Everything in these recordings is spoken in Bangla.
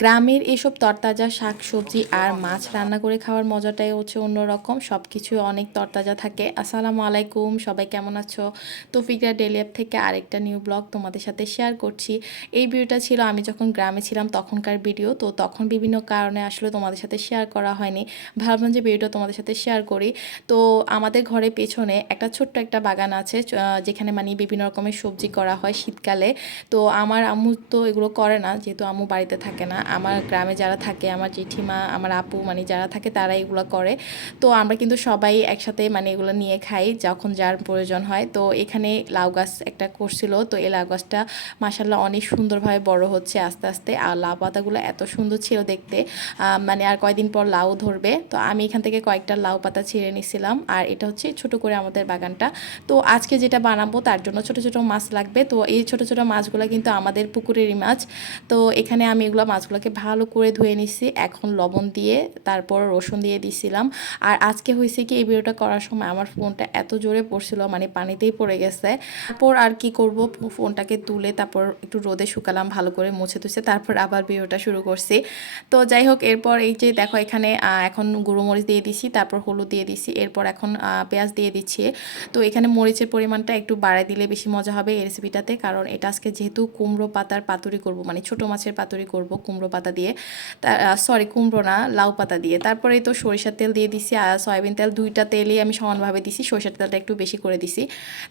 গ্রামের এসব তরতাজা শাকসবজি আর মাছ রান্না করে খাওয়ার মজাটাই হচ্ছে অন্যরকম। সব কিছু অনেক তরতাজা থাকে। আসসালামু আলাইকুম, সবাই কেমন আছো? তৌফিকরা ডেইলি অ্যাপ থেকে আরেকটা নিউ ব্লগ তোমাদের সাথে শেয়ার করছি। এই ভিডিওটা ছিল আমি যখন গ্রামে ছিলাম তখনকার ভিডিও। তো তখন বিভিন্ন কারণে আসলে তোমাদের সাথে শেয়ার করা হয়নি। ভাবলাম যে ভিডিওটা তোমাদের সাথে শেয়ার করি। তো আমাদের ঘরের পেছনে একটা ছোট্ট একটা বাগান আছে, যেখানে মানে বিভিন্ন রকমের সবজি করা হয় শীতকালে। তো আমার আম্মু তো এগুলো করে না, যেহেতু আম্মু বাড়িতে থাকে না। আমার গ্রামে যারা থাকে, আমার জেঠিমা, আমার আপু মানে যারা থাকে তারা এগুলো করে। তো আমরা কিন্তু সবাই একসাথে মানে এগুলো নিয়ে খাই যখন যার প্রয়োজন হয়। তো এখানে লাউ গাছ একটা করছিল, তো এই লাউ গাছটা মাশাল্লাহ অনেক সুন্দরভাবে বড় হচ্ছে আস্তে আস্তে। আর লাউ পাতাগুলো এত সুন্দর ছিল দেখতে, মানে আর কয়দিন পর লাউ ধরবে। তো আমি এখান থেকে কয়েকটা লাউ পাতা ছিঁড়ে নিছিলাম। আর এটা হচ্ছে ছোট করে আমাদের বাগানটা। তো আজকে যেটা বানাবো তার জন্য ছোট ছোট মাছ লাগবে। তো এই ছোট ছোট মাছগুলো কিন্তু আমাদের পুকুরেরই মাছ। তো এখানে আমি এগুলো মাছগুলোকে ভালো করে ধুয়ে নিছি, এখন লবণ দিয়ে তারপর রসুন দিয়ে দিছিলাম। আর আজকে হয়েছে কি, এই ভিডিওটা করার সময় আমার ফোনটা এত জোরে পড়ছিল, মানে পানিতেই পড়ে গেছে। তারপর আর কি করব, ফোনটাকে তুলে তারপর একটু রোদে শুকালাম ভালো করে মুছে তুছে, তারপর আবার ভিডিওটা শুরু করছি। তো যাই হোক, এরপর এই যে দেখো এখানে এখন গুঁড়ো মরিচ দিয়ে দিছি, তারপর হলুদ দিয়ে দিছি, এরপর এখন পেঁয়াজ দিয়ে দিচ্ছি। তো এখানে মরিচের পরিমাণটা একটু বাড়ায় দিলে বেশি মজা হবে এই রেসিপিটাতে, কারণ এটা আজকে যেহেতু কুমড়ো পাতার পাতুরি করব, মানে ছোট মাছের পাতুরি করব কুমড়ো পাতা দিয়ে। সরি, কুমড়ো না, লাউ পাতা দিয়ে। তারপরে তো সরিষার তেল দিয়ে দিছি আর সয়াবিন তেল, দুইটা তেলই আমি সমানভাবে দিছি, সরিষার তেলটা একটু বেশি করে দিছি।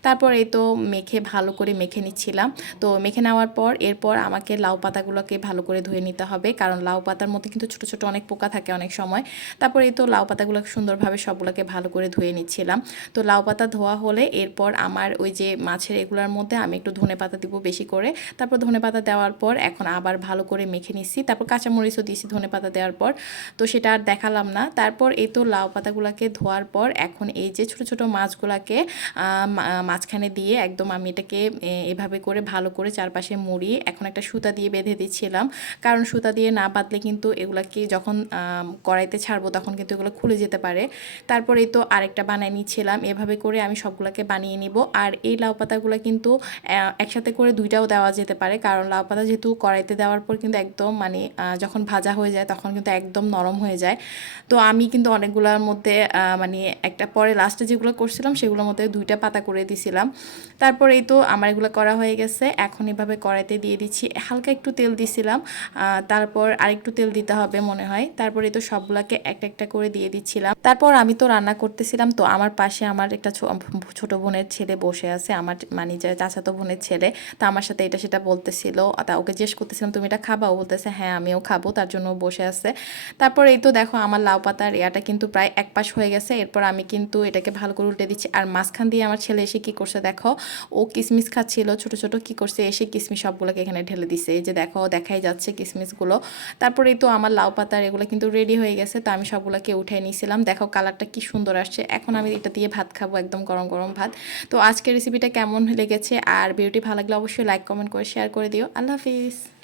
তারপর এই তো মেখে ভালো করে মেখে নিচ্ছিলাম। তো মেখে নেওয়ার পর এরপর আমাকে লাউ পাতাগুলোকে ভালো করে ধুয়ে নিতে হবে, কারণ লাউ পাতার মধ্যে কিন্তু ছোট ছোট অনেক পোকা থাকে অনেক সময়। তারপর এই তো লাউ পাতাগুলো সুন্দরভাবে সবগুলোকে ভালো করে ধুয়ে নিচ্ছিলাম। তো লাউ পাতা ধোয়া হলে এরপর আমার ওই যে মাছের এগুলোর মধ্যে আমি একটু ধনেপাতা দিব বেশি করে। তারপর ধনেপাতা দেওয়ার পর এখন আবার ভালো করে মেখে নিচ্ছি, তারপর কাঁচামরিচও দিয়েছি ধনেপাতা দেওয়ার পর। তো সেটা আর দেখালাম না। তারপর এই তো লাউ পাতাগুলোকে ধোয়ার পর এখন এই যে ছোট ছোট মাছগুলোকে মাঝখানে দিয়ে একদম আমি এটাকে এভাবে করে ভালো করে চারপাশে মুড়িয়ে এখন একটা সুতা দিয়ে বেঁধে দিচ্ছিলাম, কারণ সুতা দিয়ে না বাঁধলে কিন্তু এগুলাকে যখন কড়াইতে ছাড়বো তখন কিন্তু এগুলো খুলে যেতে পারে। তারপর এই তো আরেকটা বানিয়ে নিচ্ছিলাম, এভাবে করে আমি সবগুলোকে বানিয়ে নিব। আর এই লাউ পাতাগুলো কিন্তু একসাথে করে দুইটাও দেওয়া যেতে পারে, কারণ লাউ পাতা যেহেতু কড়াইতে দেওয়ার পর কিন্তু একদম মানে যখন ভাজা হয়ে যায় তখন কিন্তু একদম নরম হয়ে যায়। তো আমি কিন্তু অনেকগুলোর মধ্যে মানে একটা পরে লাস্টে যেগুলো করছিলাম সেগুলোর মধ্যে দুইটা পাতা করে দিছিলাম। তারপর এই তো আমার এগুলো করা হয়ে গেছে, এখন এভাবে কড়াইতে দিয়ে দিচ্ছি, হালকা একটু তেল দিছিলাম, তারপর আরেকটু তেল দিতে হবে মনে হয়। তারপর এই তো সবগুলোকে একটা একটা করে দিয়ে দিচ্ছিলাম। তারপর আমি তো রান্না করতেছিলাম, তো আমার পাশে আমার একটা ছোট বোনের ছেলে বসে আছে, আমার মানে যে চাচাতো বোনের ছেলে। তো আমার সাথে এটা সেটা বলতেছিল, তা ওকে জিজ্ঞেস করতেছিলাম তুমি এটা খাবা, ও বলতেছে হ্যাঁ আমিও খাবো, তার জন্য ও বসে আছে। তারপর এই তো দেখো আমার লাউ পাতার ইয়াটা কিন্তু প্রায় এক পাশ হয়ে গেছে, এরপর আমি কিন্তু এটাকে ভালো করে উল্টে দিচ্ছি। আর মাঝখান দিয়ে আমার ছেলে এসে কি করছে দেখো, ও কিসমিস খাচ্ছিল ছোট ছোট, কি করছে এসে কিসমিস সবগুলোকে এখানে ঢেলে দিছে, এই যে দেখো দেখাই যাচ্ছে কিসমিসগুলো। তারপর এই তো আমার লাউ পাতার এগুলো কিন্তু রেডি হয়ে গেছে, তো আমি সবগুলোকে উঠিয়ে নিয়েছিলাম। দেখো কালারটা কি সুন্দর আসছে, এখন আমি এটা দিয়ে ভাত খাবো, একদম গরম গরম ভাত। তো আজকের রেসিপিটা কেমন লেগেছে আর ভিডিওটি ভালো লাগলে অবশ্যই লাইক কমেন্ট করে শেয়ার করে দিও। আল্লাহ হাফিজ।